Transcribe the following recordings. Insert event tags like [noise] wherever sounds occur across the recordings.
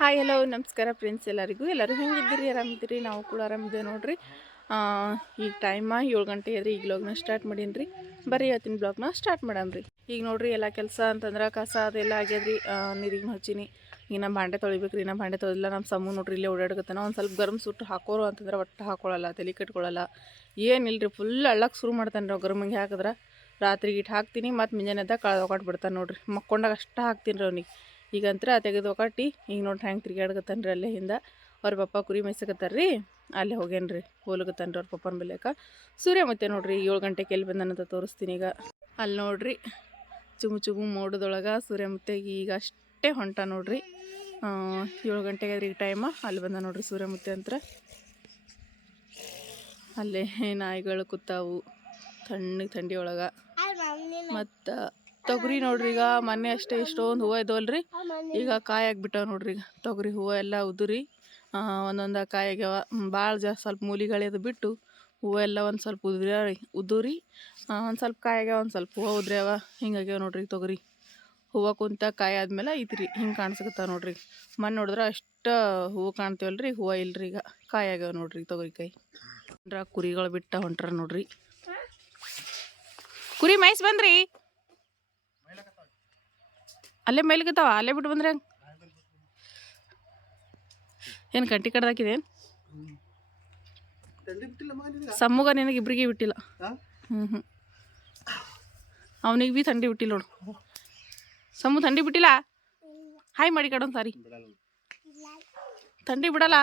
Hi hello ನಮಸ್ಕಾರ friends ಎಲ್ಲರಿಗೂ. ಎಲ್ಲರೂ ಹೆಂಗಿದ್ದೀರಿ? ಆರಾಮಿದ್ದೀರಿ? ನಾವು ಕೂಡ ಆರಾಮಿದ್ದೇವೆ ನೋಡ್ರಿ. ಈಗ ಟೈಮ ಏಳು ಗಂಟೆ ಅದ್ರಿ ಈಗ ಬ್ಲಾಗ್ನ ಸ್ಟಾರ್ಟ್ ಮಾಡೀನಿ ರೀ ಬರ್ರಿ ಇವತ್ತಿನ ಬ್ಲಾಗ್ನ ಸ್ಟಾರ್ಟ್ ಮಾಡಮ್ರಿ ಈಗ ನೋಡ್ರಿ ಎಲ್ಲ ಕೆಲಸ ಅಂತಂದ್ರೆ ಕಸ ಅದೆಲ್ಲ ಆಗ್ಯದ್ರಿ. ನೀರಿಗೆ ಹಚ್ಚೀನಿ. ಈಗ ನಮ್ಮ ಭಾಂಡೆ ತೊಳಿಬೇಕ್ರಿ. ನಮ್ಮ ಭಾಂಡೆ ತೊಳೆದಿಲ್ಲ ನಮ್ಮ ಸಮ್ಮು ನೋಡ್ರಿ ಇಲ್ಲೇ ಓಡಾಡ್ಕೊತಾನ ಒಂದು ಸ್ವಲ್ಪ ಗರಮ್ ಸುಟ್ಟು ಹಾಕೋರು ಅಂತಂದ್ರೆ ಒಟ್ಟು ಹಾಕೊಳ್ಳಲ್ಲ ತಲೆ ಕಟ್ಕೊಳ್ಳಲ್ಲ ರೀ ಫುಲ್ ಅಳ್ಳಕ್ಕೆ ಶುರು ಮಾಡ್ತಾನೆ ರೀ ಗರಮಿಗೆ ಹಾಕಿದ್ರೆ. ರಾತ್ರಿಗೆ ಇಟ್ಟು ಹಾಕ್ತೀನಿ, ಮತ್ತು ಮುಂಜಾನೆ ಎದ್ದ ಕಳೆದೋಗಾಡ್ಬಿಡ್ತಾನೆ ನೋಡ್ರಿ. ಮಕ್ಕೊಂಡಾಗ ಅಷ್ಟು ಹಾಕ್ತೀನಿ ರೀ ಅವ್ನಿಗೆ. ಈಗಂತ್ರ ತೆಗೆದು ಒಕಟ್ಟಿ ಈಗ ನೋಡ್ರಿ ಹ್ಯಾಂಗೆ ತಿರ್ಗಾಡ್ಕತ್ತಾನ ರೀ ಅಲ್ಲೇ ಹಿಂದೆ ಅವ್ರ ಪಪ್ಪ ಕುರಿ ಮೇಯ್ಸಕತ್ತಾರ ರೀ ಅಲ್ಲೇ ಹೋಗೇನ್ರಿ ರೀ ಅವ್ರ ಪಪ್ಪನ ಬೆಲೆಕ ಸೂರ್ಯ ಮತ್ತೆ ನೋಡ್ರಿ ಏಳು ಗಂಟೆಗೆ ಎಲ್ಲಿ ಬಂದನಂತ ತೋರಿಸ್ತೀನಿ ಈಗ. ಅಲ್ಲಿ ನೋಡ್ರಿ, ಚುಮು ಚುಮು ಮೋಡದೊಳಗೆ ಸೂರ್ಯ ಮತ್ತೆ ಈಗ ಅಷ್ಟೇ ಹೊಂಟ ನೋಡ್ರಿ. ಏಳು ಗಂಟೆಗೆ ಆದ್ರೆ ಈಗ ಟೈಮ ಅಲ್ಲಿ ಬಂದ ನೋಡ್ರಿ ಸೂರ್ಯ ಮತ್ತೆ ಅಲ್ಲೇ ನಾಯಿಗಳು ಕೂತಾವು ತಣ್ಣಗೆ ಥಂಡಿ ಒಳಗೆ. ಮತ್ತು ತೊಗರಿ ನೋಡ್ರಿ ಈಗ ಮೊನ್ನೆ ಅಷ್ಟೇ ಇಷ್ಟೊಂದು ಹೂವು ಇದ್ದವಲ್ರಿ. ಈಗ ಕಾಯಿ ಆಗ್ಬಿಟ್ಟಾವ ನೋಡ್ರಿ ಈಗ. ತೊಗರಿ ಹೂವು ಎಲ್ಲ ಉದುರಿ ಒಂದೊಂದು ಕಾಯಿ ಆಗ್ಯಾವ ಭಾಳ ಜಾಸ್ತಿ ಸ್ವಲ್ಪ ಮೂಲಿಗಳೆದು ಬಿಟ್ಟು ಹೂವು ಎಲ್ಲ ಒಂದು ಸ್ವಲ್ಪ ಉದುರಿ ಉದುರಿ ಒಂದು ಸ್ವಲ್ಪ ಕಾಯಿ ಒಂದು ಸ್ವಲ್ಪ ಹೂವು ಉದ್ರ್ಯಾವ. ಹಿಂಗಾಗ್ಯಾವ ನೋಡ್ರಿ ತೊಗರಿ. ಹೂವು ಕುಂತ ಕಾಯಿ ಆದಮೇಲೆ ಐತ್ರಿ. ಹಿಂಗೆ ಕಾಣಿಸ್ಕತ್ತಾವ ನೋಡ್ರಿ. ಮಣ್ಣು ನೋಡಿದ್ರೆ ಅಷ್ಟು ಹೂವು ಕಾಣ್ತೀವಲ್ರಿ, ಹೂವು ಇಲ್ರಿ ಈಗ. ಕಾಯಿ ನೋಡ್ರಿ ತೊಗರಿ ಕಾಯಿ. ಕುರಿಗಳು ಬಿಟ್ಟ ಹೊಂಟ್ರ ನೋಡ್ರಿ. ಕುರಿ ಮೈಸ್ ಬಂದ್ರಿ? ಅಲ್ಲೇ ಮೇಲ್ಗತ್ತಾವ ಅಲ್ಲೇ ಬಿಟ್ಟು ಬಂದ್ರೆ ಹೆಂಗೆ? ಏನು ಕಂಟಿ ಕಡ್ದಾಕಿದೇನು ಸಮ್ಮುಗ ನಿನಗೆ ಇಬ್ರಿಗೆ ಬಿಟ್ಟಿಲ್ಲ. ಹ್ಞೂ ಹ್ಞೂ ಅವನಿಗೆ ಭೀ ಥಂಡಿ ಬಿಟ್ಟಿಲ್ಲ ನೋಡು. ಸಮ್ಮು ಥಂಡಿ ಬಿಟ್ಟಿಲ್ಲ? ಹಾಯ್ ಮಾಡಿ ಕಡೊಂದು ಸಾರಿ. ಥಂಡಿ ಬಿಡಲ್ಲ?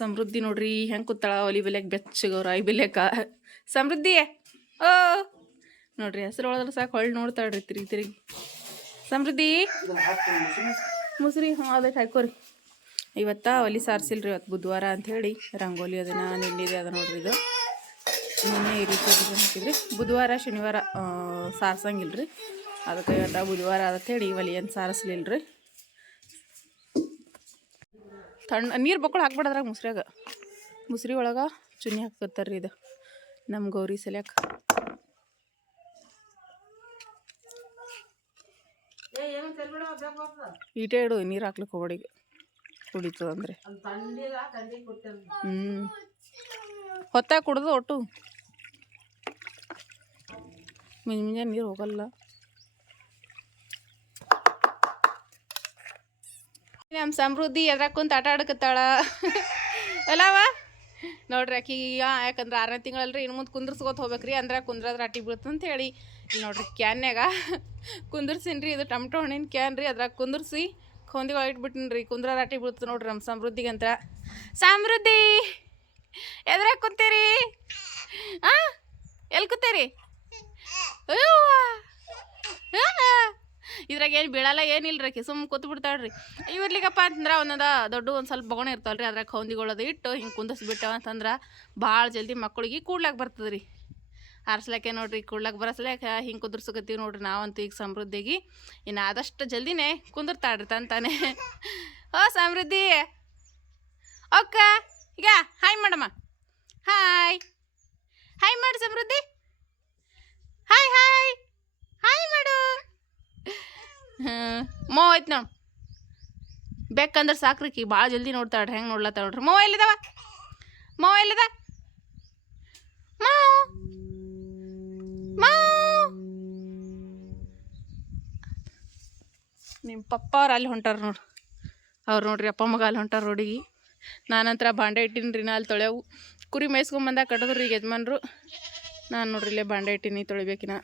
ಸಮೃದ್ಧಿ ನೋಡ್ರಿ ಹೆಂಗೆ ಕೂತಾಳ? ಒಲಿ ಬೆಲೆಗೆ ಬೆಚ್ಚಗವ್ರ ಐ ಬೆಲೆಕ. ಸಮೃದ್ಧಿ ಓ ನೋಡ್ರಿ ಹೆಸರು ಒಳದ್ರೆ ಸಾಕು ಹೊಳ್ಳಿ ನೋಡ್ತಾಳ್ರಿ ತಿರುಗಿ ತಿರುಗಿ. ಸಮೃದ್ಧಿ. ಮುಸ್ರಿ ಹ್ಞೂ ಅದಕ್ಕೆ ಹಾಕೋರಿ. ಇವತ್ತ ಒಲಿ ಸಾರಿಸಿಲ್ರಿ ಇವತ್ತು ಬುಧವಾರ ಅಂಥೇಳಿ. ರಂಗೋಲಿ ಅದನ್ನ ನಿನ್ನೆ ಅದ ನೋಡ್ರಿ ಇದು. ನಿನ್ನೆ ಈ ರೀತಿ ಹಾಕಿದ್ರಿ. ಬುಧವಾರ ಶನಿವಾರ ಆ, ಸಾರ್ಸಂಗಿಲ್ರಿ. ಅದಕ್ಕೆ ಇವತ್ತ ಬುಧವಾರ ಹೇಳಿ ಒಲಿ ಏನು ಸಾರಿಸ್ಲಿಲ್ರಿ. ತಣ್ಣ ನೀರು ಬಕ್ಕಳು ಹಾಕ್ಬಿಡದ್ರಾಗ ಮುಸ್ರಿಯಾಗ. ಮುಸ್ರಿ ಒಳಗೆ ಚುನ್ನಿ ಹಾಕತ್ತಾರ್ರಿ ಇದು. ನಮ್ಮ ಗೌರಿ ಸೆಲ್ಯಾಕ. ಈಟೇ ಇಡು ನೀರು ಹಾಕ್ಲಿಕ್ಕೆ ಹೋಗಿ ಕುಡಿತದ ಅಂದ್ರೆ. ಹ್ಞೂ ಹೊತ್ತಾಗ ಕುಡ್ದು ಒಟ್ಟು. ಮುಂಜ ಮುಂಜಾನೆ ನೀರು ಹೋಗಲ್ಲ. ನಮ್ಮ ಸಮೃದ್ಧಿ ಎದ್ರಾಗ ಕುಂತ ಆಟ ಆಡಕತ್ತಾಳ. ಅಲ್ಲವ ನೋಡ್ರಿ ಆಕಿ ಯಾಕಂದ್ರೆ ಆರನೇ ತಿಂಗಳಲ್ರಿ ಇನ್ನು ಮುಂದೆ ಕುಂದ್ರಸ್ಕೊತ ಹೋಗ್ಬೇಕ್ರಿ ಅಂದ್ರೆ ಕುಂದ್ರದ್ರ ಅಟ್ಟಿ ಬೀಳ್ತಂತ ಹೇಳಿ. ನೋಡ್ರಿ ಕ್ಯಾನ್ಯಾಗ. ಕುಂದರ್ಸಿನ್ರಿ ಇದು ಟಮಟೋ ಹಣ್ಣಿನ ಕ್ಯಾನ್ ರೀ, ಅದ್ರಾಗ ಕುಂದ್ರಿಸಿ ಕೊಂದಿ ಒಳಗೆ ಇಟ್ಬಿಟ್ಟಿನಿ ರೀ ಕುಂದ್ರ ರಾಟಿ ಬೀಳ್ತು ನೋಡ್ರಿ ನಮ್ಮ ಅಂತ ಸಮೃದ್ಧಿ, ಎದ್ರಾಗ ಕುಂತೀರಿ? ಆ? ಎಲ್ಲಿ ಕೂತೀರಿ. ಇದ್ರಾಗ ಏನು ಬೀಳಲ್ಲ ಏನಿಲ್ಲ ರೀ ಸುಮ್ಮನೆ ಕೂತ್ ಬಿಡ್ತಾಳ್ರಿ. ಇವಿರ್ಲಿಕ್ಕಪ್ಪ ಅಂತಂದ್ರೆ ಒಂದೊಂದು ದೊಡ್ಡ ಒಂದು ಸ್ವಲ್ಪ ಬಗಣೆ ಇರ್ತಾವಲ್ಲ ರೀ ಅದ್ರಾಗ ಹೊಂದಿಗೊಳದು ಇಟ್ಟು ಹಿಂಗೆ ಕುಂದಿಸ್ಬಿಟ್ಟವ ಅಂತಂದ್ರೆ ಭಾಳ ಜಲ್ದಿ ಮಕ್ಕಳಿಗೆ ಕೂಡ್ಲಾಕ್ ಬರ್ತದೆ ರೀ ಆರ್ಸ್ಲಾಕೆ ನೋಡ್ರಿ ಕುಳ್ಳಕ್ಕೆ ಬರಸ್ಲಾಕ ಹಿಂಗೆ ಕುದುರ್ಸಕತ್ತೀವಿ ನೋಡ್ರಿ ನಾವಂತೂ ಈಗ ಸಮೃದ್ಧಿಗೆ. ಇನ್ನು ಆದಷ್ಟು ಜಲ್ದಿನೇ ಕುಂದಿರ್ತಾಳ್ರಿ ತಂತಾನೆ. ಓ ಸಮೃದ್ಧಿ. ಓಕ, ಈಗ ಹಾಯ್ ಮಾಡಮ್ಮ ಹಾಯ್ ಹಾಯ್ ಮಾಡು ಸಮೃದ್ಧಿ. ಹಾಯ್ ಹಾಯ್ ಹಾಯ್ ಮಾಡು. ಮೋ ಆಯ್ತು ನೋಡು. ಬೇಕಂದ್ರೆ ಸಾಕ್ರಿಕಿ ಭಾಳ ಜಲ್ದಿ ನೋಡ್ತಾಳ್ರಿ, ಹೆಂಗೆ ನೋಡ್ಲತ್ತ ನೋಡ್ರಿ. ಮೋ ಎಲ್ಲಿದವ? ಮೋ ಎಲ್ಲಿದ? ಮಾವ್ ನಿಮ್ಮ ಪಪ್ಪ ಅವ್ರು ಅಲ್ಲಿ ಹೊಂಟಾರ ನೋಡ್ರಿ ಅವ್ರು ನೋಡ್ರಿ ಅಪ್ಪ ಮಗ ಅಲ್ಲಿ ಹೊಂಟಾರ ರೋಡಿಗೆ ನಾನಂತರ ಬಾಂಡೆ ಇಟ್ಟಿನಿ ರೀ ನಾ ಅಲ್ಲಿ ತೊಳೆವು ಕುರಿ ಮೇಯಿಸ್ಕೊಂಬಂದಾಗ ಕಟ್ಟದ್ರು ಈಗ ಯಜಮಾನ್ರು. ನಾನು ನೋಡ್ರಿ ಇಲ್ಲೇ ಬಾಂಡೆ ಇಟ್ಟಿನಿ ತೊಳಿಬೇಕಿನ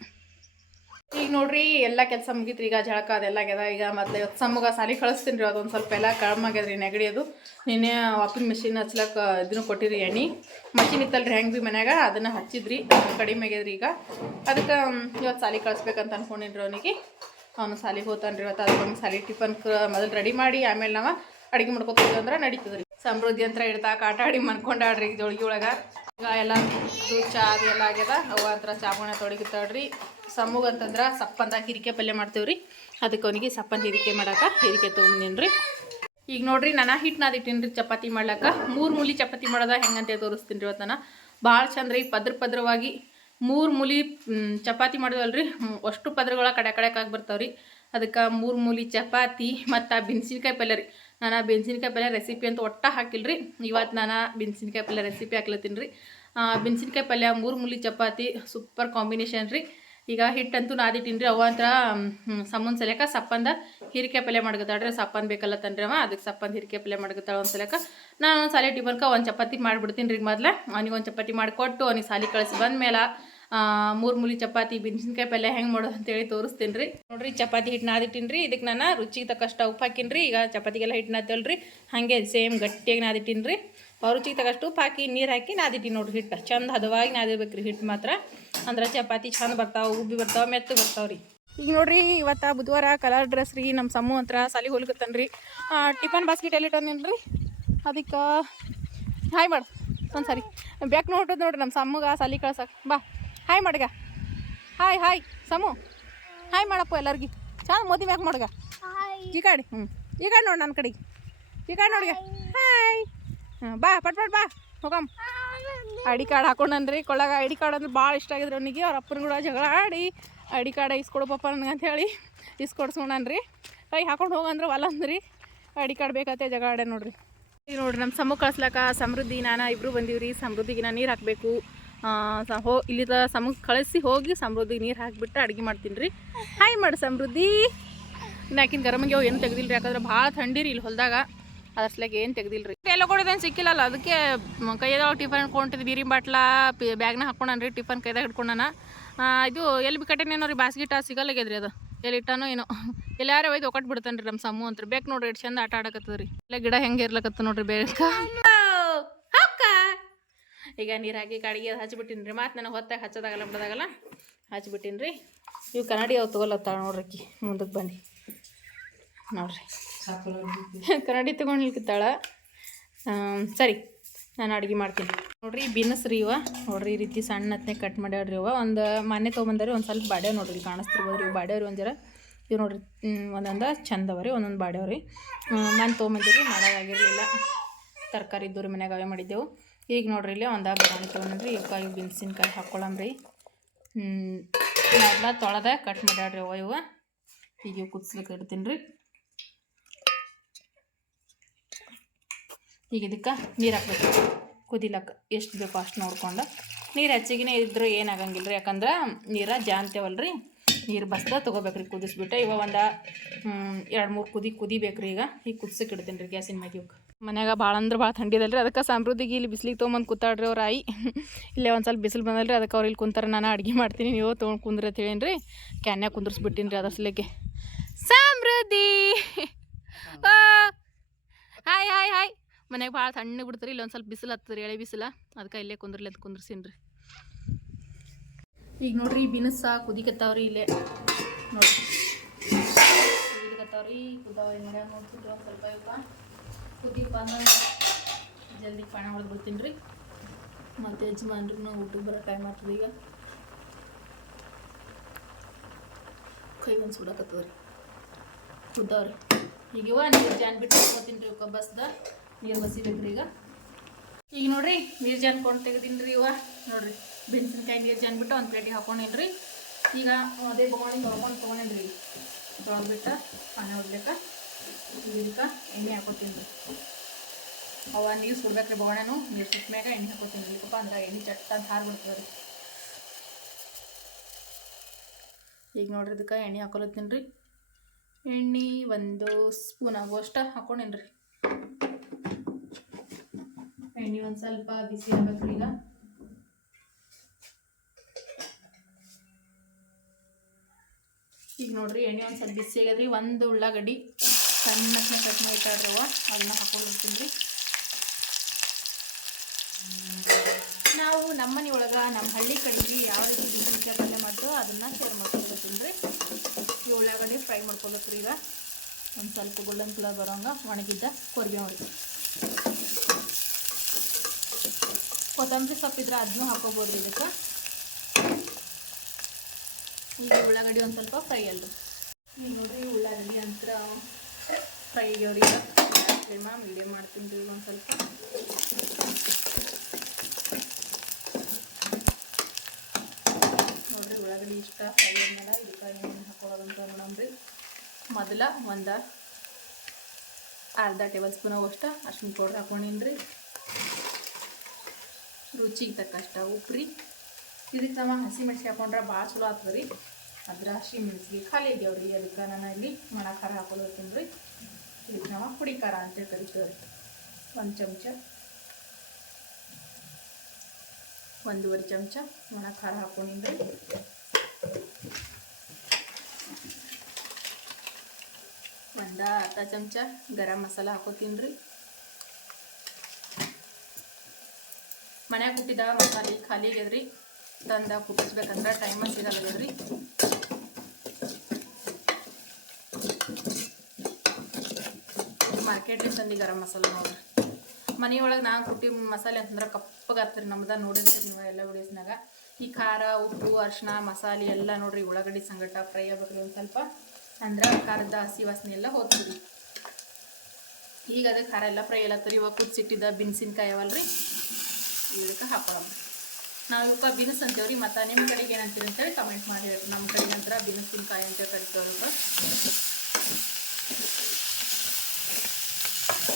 ಈಗ ನೋಡ್ರಿ ಎಲ್ಲ ಕೆಲಸ ಮುಗೀತ್ರಿ. ಈಗ ಜಳಕ ಅದೆಲ್ಲ ಆಗ್ಯದ. ಈಗ ಮತ್ತೆ ಇವತ್ತು ಸಮ್ಮಗ ಸಾಲಿ ಕಳಿಸ್ತೀನಿ ರೀ. ಅದೊಂದು ಸ್ವಲ್ಪ ಎಲ್ಲ ಕಡಿಮೆ ಆಗ್ಯದ್ರಿ ನೆಗಡಿ ಅದು. ನಿನ್ನೆ ವಾಪಿಂಗ್ ಮಿಷಿನ್ ಹಚ್ಲಕ್ಕ ಇದನ್ನು ಕೊಟ್ಟಿರಿ ಎಣ್ಣೆ. ಮಷಿನ್ ಇತ್ತಲ್ರಿ ಹೆಂಗೆ ಭೀ ಮನ್ಯಾಗ. ಅದನ್ನು ಹಚ್ಚಿದ್ರಿ. ಕಡಿಮೆ ಆಗ್ಯದ್ರಿ ಈಗ. ಅದಕ್ಕೆ ಇವತ್ತು ಸಾಲಿ ಕಳಿಸ್ಬೇಕಂತ ಅನ್ಕೊಂಡಿನ್ರಿ ಅವನಿಗೆ. ಅವನು ಸಾಲಿಗೆ ಹೋತಾನ್ರಿ ಇವತ್ತು ಅದಕ್ಕೆ ಸಾಲಿ ಟಿಫನ್ ಮೊದಲು ರೆಡಿ ಮಾಡಿ, ಆಮೇಲೆ ನಾವು ಅಡುಗೆ ಮಾಡ್ಕೊತೀವಿ ಅಂದ್ರೆ ನಡೀತದೆ ರೀ ಸಮೃದ್ಧಿ ಅಂತ ಇಡ್ತಾ ಆಟ ಆಡಿ ಮನ್ಕೊಂಡಾಡ್ರಿ ಈಗ ಜೋಳಿಗೆ ಒಳಗೆ. ಈಗ ಎಲ್ಲ ಚಾ ಅದು ಎಲ್ಲ ಆಗ್ಯದ ಅವ ಹತ್ರ ಚಾಪುಣ ತೊಡಗಿತ್ತಾಳ್ರಿ ಸಮ್ಮುಗ ಅಂತಂದ್ರೆ ಸಪ್ಪಂದ ಹಿರಿಕೆ ಪಲ್ಯ ಮಾಡ್ತೇವೆ ರೀ ಅದಕ್ಕೆ ಅವನಿಗೆ ಸಪ್ಪಂದ ಹಿರಿಕೆ ಮಾಡಕ್ಕೆ ಹಿರಿಕೆ ರೀ ಈಗ ನೋಡ್ರಿ ನಾನು ಹಿಟ್ಟು ನಾದಿಟ್ಟಿನಿ ರೀ ಚಪಾತಿ ಮಾಡ್ಲಕ್ಕ. ಮೂರು ಮೂಲಿ ಚಪಾತಿ ಮಾಡೋದ ಹೆಂಗಂತ ತೋರಿಸ್ತೀನಿ ರೀ ಇವತ್ತನ. ಭಾಳ ಚಂದ ಪದ್ರ ಪದ್ರವಾಗಿ ಮೂರು ಮೂಲಿ ಚಪಾತಿ ಮಾಡಿದ್ವಲ್ರಿ ಅಷ್ಟು ಪದರಗಳ ಕಡೆ ಕಡೆಕಾಗಿ ಬರ್ತಾವ್ರಿ. ಅದಕ್ಕೆ ಮೂರು ಮೂಲಿ ಚಪಾತಿ ಮತ್ತು ಬೆನ್ಸಿನ್ಕಾಯಿ ಪಲ್ಯ ರೀ. ನಾನು ಆ ಬೆನ್ಸಿನ್ಕಾಯಿ ಪಲ್ಯ ರೆಸಿಪಿ ಅಂತ ಒಟ್ಟ ಹಾಕಿಲ್ರಿ. ಇವತ್ತು ನಾನು ಬೆನ್ಸಿನ್ಕಾಯಿ ಪಲ್ಯ ರೆಸಿಪಿ ಹಾಕ್ಲತ್ತೀನಿ ರೀ. ಬೆನ್ಸಿನ್ಕಾಯಿ ಪಲ್ಯ ಮೂರು ಮೂಲಿ ಚಪಾತಿ ಸೂಪರ್ ಕಾಂಬಿನೇಷನ್ ರೀ. ಈಗ ಹಿಟ್ಟಂತೂ ನಾದಿಟ್ಟಿನಿ ರೀ. ಅವ ಅಂತ ಸಮ್ಮನ್ ಸಲಕ ಸಪ್ಪಂದ ಹೀರಿಕಾಯಿ ಪಲ್ಯ ಮಾಡ್ಕೊತಾಳ್ರಿ. ಸಪ್ಪನ್ ಬೇಕಲ್ಲ ತನ್ರಿ ಅವ. ಅದಕ್ಕೆ ಸಪ್ಪಂದ ಹೀರಿಕಾಯಿ ಪಲ್ಯ ಮಾಡ್ಕೊತಾಳ ಒಂದು ಸಲಕ ನಾನು ಒಂದು ಸಾಲಿ ಟಿಫನ್ಕ ಒಂದು ಚಪಾತಿ ಮಾಡಿಬಿಡ್ತೀನಿ ರೀ ಮೊದಲ. ಅವನಿಗೆ ಒಂದು ಚಪಾತಿ ಮಾಡಿಕೊಟ್ಟು ಅವನಿಗೆ ಸಾಲಿ ಕಳಿಸಿ ಬಂದ್ಮೇಲೆ ಮೂರು ಮೂಲಿ ಚಪಾತಿ, ಬಿನ್ಸಿನ್ಕಾಯಿ ಪಲ್ಯ ಹೆಂಗೆ ಮಾಡೋದು ಅಂತೇಳಿ ತೋರಿಸ್ತೀನಿ ರೀ ನೋಡ್ರಿ, ಚಪಾತಿ ಹಿಟ್ಟು ನಾದಿಟ್ಟಿನಿ ರೀ ಇದಕ್ಕೆ ನಾನು ರುಚಿಗೆ ತಕ್ಕಷ್ಟು ಉಪ್ಪು ಹಾಕಿನಿ ರೀ ಈಗ ಚಪಾತಿಗೆಲ್ಲ ಹಿಟ್ಟು ರೀ ಹಾಗೆ ಸೇಮ್ ಗಟ್ಟಿಯಾಗಿ ನಾದಿಟ್ಟಿನಿ ರೀ ರುಚಿಗೆ ತಕ್ಕಷ್ಟು ಉಪ್ಪು ಹಾಕಿ, ನೀರು ಹಾಕಿ ನಾದಿಟ್ಟಿನಿ ನೋಡ್ರಿ ಹಿಟ್ಟು ಚಂದ ಹದವಾಗಿ ನಾದಿರ್ಬೇಕು ರೀ ಹಿಟ್ಟು ಮಾತ್ರ. ಅಂದ್ರೆ ಚಪಾತಿ ಚಂದ ಬರ್ತಾವೆ, ಉಬ್ಬಿ ಬರ್ತಾವೆ ಮೆತ್ತಗೆ ಬರ್ತಾವೆ ರೀ. ಈಗ ನೋಡ್ರಿ, ಇವತ್ತು ಬುಧವಾರ ಕಲರ್ ಡ್ರೆಸ್ ರೀ. ನಮ್ಮ ಸಮ್ಮು ಹತ್ರ ಸಾಲಿ ಹೋಗ್ಲಿಕತ್ತಾನ ರೀ ಟಿಫನ್ ಬಾಸ್ಕೆಟ್ ಎಲ್ಲಿ ರೀ ಅದಕ್ಕೆ, ಹಾಯ್ ಮಾಡು. ಒಂದು ಸರಿ. ಬ್ಯಾಕ್ ನೋಡ್ರಿ ನೋಡ್ರಿ ನಮ್ಮ ಸಮ್ಮಗ ಸಾಲಿ ಕಳ್ಸಕ್ಕೆ ಬಾ. Hi ಮಾಡಗ. Hi hi Samu. Hi ಮಾಡಪ್ಪ ಎಲ್ಲರಿಗೆ. ಚಂದ ಮೋದಿ ಮ್ಯಾಕ್ ಮಡ್ಗ. ಈ ಕಡೆ ಹ್ಞೂ ಈ ಕಡೆ ನೋಡಿ ನನ್ನ ಕಡೆಗೆ ಈ ಕಡೆ ನೋಡ್ಗ. ಹಾಯ್ ಹಾಂ ಬಾ ಪಟ್ ಪಟ್ ಬಾ. ಹೋಗಮ್ಮ ಐ ಡಿ ಕಾರ್ಡ್ ಹಾಕೊಂಡನ್ರಿ. ಕೊಳ್ಳಾಗ ಐ ಡಿ ಕಾರ್ಡ್ ಅಂದ್ರೆ ಭಾಳ ಇಷ್ಟ ಆಗಿದ್ರು ಅವನಿಗೆ. ಅವ್ರ ಅಪ್ಪನ ಕೂಡ ಜಗಳ ಆಡಿ ಐ ಡಿ ಕಾರ್ಡ್ ಇಸ್ಕೊಡು ನನಗೆ ಅಂತ ಹೇಳಿ ಇಸ್ಕೊಡ್ಸೋಣನ್ರಿ ಕೈ ಹಾಕೊಂಡು ಹೋಗಂದ್ರೆ ಹೊಲ ಅಂದ್ರಿ. ಐ ಡಿ ಕಾರ್ಡ್ ಬೇಕತ್ತೆ ಜಗಳ ಆಡ್ಯ ನೋಡ್ರಿ. ಈಗ ನೋಡ್ರಿ ನಮ್ಮ ಸಮು ಕಳ್ಸ್ಲಾಕ ಸಮೃದ್ಧಿ ನಾನು ಇಬ್ಬರು ರೀ ಸಮೃದ್ಧಿಗೆ ನಾನು ನೀರು ಹಾಕಬೇಕು. ಹೋ ಇಲ್ಲಿದ ಸಮಗ್ ಕಳಿಸಿ ಹೋಗಿ ಸಮೃದ್ಧಿಗೆ ನೀರು ಹಾಕಿಬಿಟ್ಟು ಅಡುಗೆ ಮಾಡ್ತೀನಿ ರೀ. ಹಾಯ್ ಮಾಡಿ ಸಮೃದ್ಧಿ. ನಾಕಿನ ಗರಮಿಗೆ ಏನು ತೆಗ್ದಿಲ್ಲ ರೀ ಯಾಕಂದ್ರೆ ಭಾಳ ಥಂಡಿ ರೀ ಇಲ್ಲಿ ಹೊಲದಾಗ. ಅದ್ರಸ್ಲಾಗ ಏನು ತೆಗ್ದಿಲ್ಲ ರೀ ಎಲ್ಲ ಕೊಡೋದೇನು ಸಿಕ್ಕಿಲ್ಲಲ್ಲ ಅದಕ್ಕೆ ಕೈದಾಗ ಕೈಯಾಗ ಟಿಫನ್ ಹಿಡ್ಕೊಂಡಿದ್ದು ನೀರಿನ ಬಾಟ್ಲ ಪಿ ಬ್ಯಾಗ್ನ ಹಾಕ್ಕೊಂಡಾನ ರೀ ಟಿಫನ್ ಕೈದಾಗ ಹಿಡ್ಕೊಂಡಾನ. ಇದು ಎಲ್ಲಿ ಬಿ ಕಟ್ಟೆನೇನೋ ರೀ ಬಾಸ್ಗಿಟ ಸಿಗಲ್ಲಾಗ್ಯದ್ರಿ ಅದು. ಎಲ್ಲಿ ಇಟ್ಟಾನೋ ಏನೋ. ಎಲ್ಲಾರು ಒಯ್ದು ಒಕ್ಕಟ್ಟು ಬಿಡ್ತಾನೆ ರೀ ನಮ್ಮ ಸಮ್ಮು ಅಂತ ಬೇಕು ನೋಡ್ರಿ ಎಷ್ಟು ಚಂದ ಆಟ ಆಡಕತ್ತದ ರೀ ಇಲ್ಲ ಗಿಡ ಹೆಂಗೆ ಇರ್ಲಕತ್ತ ನೋಡ್ರಿ ಬೇಕ ಈಗ ನೀರು ಹಾಕಿ ಕಡಿಗೆ ಹಚ್ಬಿಟ್ಟಿನಿ ರೀ ಮತ್ತು ನನಗೆ ಹೊತ್ತಾಗ ಹಚ್ಚೋದಾಗಲ್ಲ, ಬಿಡೋದಾಗಲ್ಲ. ಹಚ್ಬಿಟ್ಟಿನಿ ರೀ ಇವು ಕನ್ನಡಿ ಅವು ತೊಗೊಲತ್ತಾಳ ನೋಡ್ರಿ ಮುಂದಕ್ಕೆ ಬಂದು ನೋಡ್ರಿ. [laughs] ಕನ್ನಡಿ ತೊಗೊಂಡ್ಲಿಕ್ಕಿತ್ತಾಳ. ಸರಿ, ನಾನು ಅಡುಗೆ ಮಾಡ್ತೀನಿ. ನೋಡ್ರಿ, ಬಿನಸ್ ರೀ ಇವ. ನೋಡ್ರಿ, ಈ ರೀತಿ ಸಣ್ಣತ್ನೆ ಕಟ್ ಮಾಡ್ಯಾಡ್ರಿ ಇವ. ಒಂದು ಮನೆ ತೊಗೊಂಬಂದ್ರಿ ಒಂದು ಸ್ವಲ್ಪ ಬಾಡ್ಯಾವ ನೋಡ್ರಿ, ಇಲ್ಲಿ ಕಾಣಿಸ್ತಿರ್ಬೋದು ಇವು ಬಾಡ್ಯಾವ್ರಿ ಒಂದು ಇವು ನೋಡ್ರಿ ಒಂದೊಂದು ಚಂದವ ರೀ, ಒಂದೊಂದು ಬಾಡ್ಯಾವ್ರಿ ಮನೆ ತೊಗೊಂಬಂದಿರಿ ಮಾಡೋದಾಗಿರಲಿಲ್ಲ. ತರಕಾರಿ ಇದ್ದವ್ರಿ ಮನ್ಯಾಗ ಅವೇ ಮಾಡಿದ್ದೆವು. ಈಗ ನೋಡ್ರಿ ಇಲ್ಲಿ ಒಂದು ಬಾಣಿ ತೊಗೊಂಡ್ರಿ ಇವಕ್ಕೆ ಇವು ಬಿನ್ಸಿನ್ಕಾಯಿ ಹಾಕ್ಕೊಳಮ್ರಿ ಎಲ್ಲ ತೊಳೆದ ಕಟ್ ಮಾಡ್ಯಾಡ್ರಿ ಅವ ಇವ. ಈಗ ಇವು ಕುದಿಸ್ಲಿಕ್ಕೆ ಇಡ್ತೀನಿ ರೀ. ಈಗ ಇದಕ್ಕೆ ನೀರು ಹಾಕ್ಬೇಕು. ಕುದಿಲಕ್ಕ ಎಷ್ಟು ಬೇಕು ಅಷ್ಟು ನೋಡ್ಕೊಂಡು. ನೀರು ಹೆಚ್ಚಿಗೆ ಇದ್ರೆ ಏನಾಗಂಗಿಲ್ಲ ರೀ ಯಾಕಂದ್ರೆ ನೀರು ರೀ ನೀರು ಬಸ್ದ ತೊಗೋಬೇಕ್ರಿ ಕುದಿಸ್ಬಿಟ್ಟು. ಇವಾಗ ಒಂದು ಎರಡು ಮೂರು ಕುದಿ ಕುದಿಬೇಕ್ರಿ ಈಗ. ಈಗ ಕುದಿಸಕ್ಕೆ ಇಡ್ತೀನಿ ರೀ ಗ್ಯಾಸಿನ ಇವಕ್ಕೆ ಮನ್ಯಾಗ ಭಾಳ ಅಂದ್ರೆ ಭಾಳ ಥಂಡಿ ಇದಲ್ರಿ ಅದಕ್ಕೆ ಸಮೃದ್ಧಿಗೆ ಇಲ್ಲಿ ಬಿಸಿಲಿಗೆ ತೊಗೊಂಬಂದು ಕೂತಾಡ್ರಿ ಅವ್ರ ಆಯಿ. [laughs] ಇಲ್ಲೇ ಒಂದು ಸ್ವಲ್ಪ ಬಿಸಿಲು ಬಂದಲ್ರಿ ಅದಕ್ಕೆ ಅವ್ರು ಇಲ್ಲಿ ಕುಂತಾರೆ. ನಾನು ಅಡುಗೆ ಮಾಡ್ತೀನಿ ನೀವು ತೊಗೊಂಡು ಕುಂದ್ರೆ ಅಂತ ಹೇಳೀನಿ ರೀ ಕ್ಯಾನ್ಯಾಗ ಕುಂದ್ರಿಸ್ಬಿಟ್ಟಿನಿ ರೀ ಅದರ್ಸ್ಲಿಕ್ಕೆ ಸಮೃದ್ಧಿ ಆ, ಹಾಯ್ ಹಾಯ್ ಹಾಯ್. ಮನೆಗೆ ಭಾಳ ತಣ್ಣಗೆ ಬಿಡ್ತಾರೆ ಇಲ್ಲಿ ಒಂದು ಸ್ವಲ್ಪ ಬಿಸಿಲು ಹತ್ತದ್ರಿ ಎಳೆ ಬಿಸಿಲ. ಅದಕ್ಕೆ ಇಲ್ಲೇ ಕುಂದ್ರಲಿ ಅಂತ ಕುಂದ್ರಸೀನಿ ರೀ ಈಗ ನೋಡ್ರಿ ಬಿನಸ ಕುದಿಕತ್ತಾವ್ರಿ ಇಲ್ಲೇ. ನೋಡ್ರಿ. ಕುದಿಕತ್ತಾವ್ರಿ ನೋಡ್ತಿದ್ರಿ ಒಂದು ಸ್ವಲ್ಪ ಇವಕ್ಕ ಕುದಿ ಬಂದ ಜಲ್ದಿ ಪಾಣ ಹೊಡೆದು ಬಿಡ್ತೀನಿ ರೀ. ಮತ್ತು ಯಜಮಾನ್ರಿಗೂ ಊಟಕ್ಕೆ ಬರೋ ಟೈಮ್ ಆಗ್ತದೆ ಈಗ. ಕೈ ಒಂದು ಸುಡಕತ್ತದ ರೀ. ಕುದ್ದವ್ರಿ ಈಗ ಇವ ನೀರು ಜಾನ್ ಬಿಟ್ಟು ಹಾಕೋತೀನಿ ರೀ ಇವಕ್ಕ ಬಸ್ದ. ನೀರು ಬಸಿಬೇಕ್ರಿ ಈಗ. ಈಗ ನೋಡ್ರಿ, ನೀರು ಜಾನ್ಕೊಂಡು ತೆಗ್ದೀನಿ ರೀ ಇವ ನೋಡ್ರಿ ಮೆಣಸಿನ್ಕಾಯಿ ನೀರು ಜಾನ್ಬಿಟ್ಟು ಒಂದು ಪ್ಲೇಟಿಗೆ ಹಾಕೊಂಡೇನಿ ರೀ. ಈಗ ಅದೇ ಬೊಗಣಿ ತೊಳ್ಕೊಂಡು ತೊಗೊಂಡೇನಿ ರೀ. ತೊಳೆದ್ಬಿಟ್ಟು ಪಾನೆ ಹೊಡ್ಬೇಕ. ಈಗ ಇದಕ್ಕೆ ಎಣ್ಣೆ ಹಾಕೋತೀನಿ. ಅವ ನೀರು ಸುಡ್ಬೇಕ್ರಿ ಬೊಗಣೆನು ನೀರು ಸುಟ್ಮ್ಯಾಗ ಎಣ್ಣೆ ಹಾಕೋತೀನಿ. ಯಪ್ಪ ಅಂದ್ರೆ ಎಣ್ಣೆ ಚಟ್ಟ ಅಂತ ಹಾರ್ಬಿಡ್ತದೆ ರೀ ಈಗ ನೋಡ್ರಿ ಇದಕ್ಕೆ ಎಣ್ಣೆ ಹಾಕೊಲತ್ತೀನಿ ರೀ. ಎಣ್ಣೆ ಒಂದು ಸ್ಪೂನ್ ಆಗುವಷ್ಟು ಹಾಕೊಂಡೇನಿ ರೀ. ಎಣ್ಣೆ ಒಂದು ಸ್ವಲ್ಪ ಬಿಸಿ ಆಗ್ಬೇಕು ಈಗ. ಈಗ ನೋಡ್ರಿ ಎಣ್ಣೆ ಒಂದು ಸ್ವಲ್ಪ ಬಿಸಿ ಆಗ್ಯದ್ರಿ. ಒಂದು ಉಳ್ಳಾಗಡ್ಡಿ ಸಣ್ಣಕ್ಕೆ ಕಟ್ ಮಾಡಿ ಇಟ್ಟಾಡ್ರವ ಅದನ್ನ ಹಾಕೊಂಡಿರ್ತೀನಿ. ರೀ ನಾವು ನಮ್ಮನೆ ಒಳಗೆ ನಮ್ಮ ಹಳ್ಳಿ ಕಡೆಗೆ ಯಾವ ರೀತಿ ಬಿಸಿ ಪಲ್ಯ ಮಾಡ್ತೀವೋ ಅದನ್ನು ಶೇರ್ ಮಾಡ್ಕೊಳ್ತೀನಿ ರೀ. ಈ ಉಳ್ಳಾಗಡ್ಡಿ ಫ್ರೈ ಮಾಡ್ಕೊಳತ್ರಿ ಈಗ. ಒಂದು ಸ್ವಲ್ಪ ಗೋಲ್ಡನ್ ಕಲರ್ ಬರೋಂಗ ಒಣಗಿದ್ದ ಕೊರಿಗೆ ನೋಡಿ ಕೊತ್ತಂಬರಿ ಸೊಪ್ಪಿದ್ರೆ ಅದನ್ನೂ ಹಾಕೋಬೋದು ಇದಕ್ಕೆ. ಈಗ ಉಳ್ಳಾಗಡ್ಡಿ ಒಂದು ಸ್ವಲ್ಪ ಫ್ರೈ ಅಲ್ಲ ಈಗ ನೋಡಿರಿ ಉಳ್ಳಾಗಡ್ಡಿ ಅಂತ ಫ್ರೈ ಆಗ್ಯವ್ರಿ ಈಗ ಫ್ಲೇಮ ಮೀಡಿಯಮ್ ಮಾಡ್ತೀನಿ ರೀ ಒಂದು ಸ್ವಲ್ಪ. ನೋಡ್ರಿ ಉಳ್ಳಾಗಡ್ಡಿ ಇಷ್ಟ, ಫ್ರೈ ಆದ್ಮೇಲೆ ಇದಕ್ಕೆ ಏನು ಹಾಕೊಳ್ಳೋದಂತ ನೋಡಿ ಮೊದಲ ಒಂದು ಅರ್ಧ ಟೇಬಲ್ ಸ್ಪೂನ್ ಅಷ್ಟು ಅರ್ಶಿನ ಪೌಡ್ರ್ ರೀ. ರುಚಿಗೆ ತಕ್ಕಷ್ಟ ಉಪ್ಪು ರೀ ಇದಕ್ಕೆ ನಾವು ಹಸಿ ಮೆಣಸಿ ಹಾಕೊಂಡ್ರೆ ಭಾಳ ಚಲೋ ಆಗ್ತದೆ ರೀ ಅದ್ರ ಹಸಿ ಮೆಣಸಿಗೆ ಖಾಲಿ ಆಗ್ಯಾವ ರೀ ಅದಕ್ಕೆ ನಾನು ಇಲ್ಲಿ ಮಣ ಖಾರ ಹಾಕೊಳ್ಳೋತೀನಿ ರೀ ಇದಕ್ಕೆ ನಾವು ಪುಡಿ ಖಾರ ಅಂತ ಕರಿತೀವಿ ರೀ ಒಂದು ಚಮಚ. ಒಂದೂವರೆ ಚಮಚ ಒಣ ಖಾರ ಹಾಕೊಂಡಿದ್ದೆ. ಒಂದು ಅರ್ಧ ಚಮಚ ಗರಂ ಮಸಾಲ ಹಾಕೋತೀನಿ ರೀ. ಮನ್ಯಾಗ ಕುಟ್ಟಿದ ಮಸಾಲೆ ಖಾಲಿ ಆಗ್ಯದ್ರಿ ತಂದ ಕುಟ್ಟಿಸ್ಬೇಕಂದ್ರೆ ಟೈಮ ಸಿಗಲ್ಲಗ್ಯದ್ರಿ. ಮಾರ್ಕೆಟ್ಲಿಂದ ತಂದು ಗರಂ ಮಸಾಲ ನೋಡ್ರಿ ಮನೆಯೊಳಗೆ ನಾವು ಕುಟ್ಟಿ ಮಸಾಲೆ ಅಂತಂದ್ರೆ ಕಪ್ಪಗಾಗ್ತೀರಿ ನಮ್ದು ನೋಡಿರ್ತೀರಿ ನೀವು ಎಲ್ಲ ವಿಡಿಯೋಸ್ನಾಗ ಈ ಖಾರ, ಉಪ್ಪು ಅರಿಶಿನ ಮಸಾಲೆ ಎಲ್ಲ ನೋಡ್ರಿ ಉಳ್ಳಾಗಡ್ಡಿ ಸಂಗಟ ಫ್ರೈ ಆಗ್ಬೇಕ್ರಿ ಒಂದು ಸ್ವಲ್ಪ. ಅಂದ್ರೆ ಖಾರದ ಹಸಿ ವಾಸನೆ ಎಲ್ಲ ಹೋಗ್ತೀವಿ ಈಗ ಅದಕ್ಕೆ ಖಾರ ಎಲ್ಲ ಫ್ರೈ ಎಲ್ಲತ್ತರಿ ಇವಾಗ ಕುದಿಸಿಟ್ಟಿದ್ದ ಬಿನ್ಸಿನ್ಕಾಯಿ ಅವಲ್ರಿ. ಇದಕ್ಕೆ ಹಾಕೊಳ್ಳೋಣ ನಾವು ಇವಕ್ಕ ಬಿನಸ್ ಅಂತೇವ್ರಿ, ಮತ್ತು ನಿಮ್ಮ ಕಡೆಗೆ ಏನಂತೀರಿ ಅಂತೇಳಿ ಕಮೆಂಟ್ ಮಾಡಿ ನಮ್ಮ ಕಡೆಗೆ ನಂತರ ಬಿನಸಿನಕಾಯಿ ಅಂತೇಳಿ ಕರಿತೇವೆ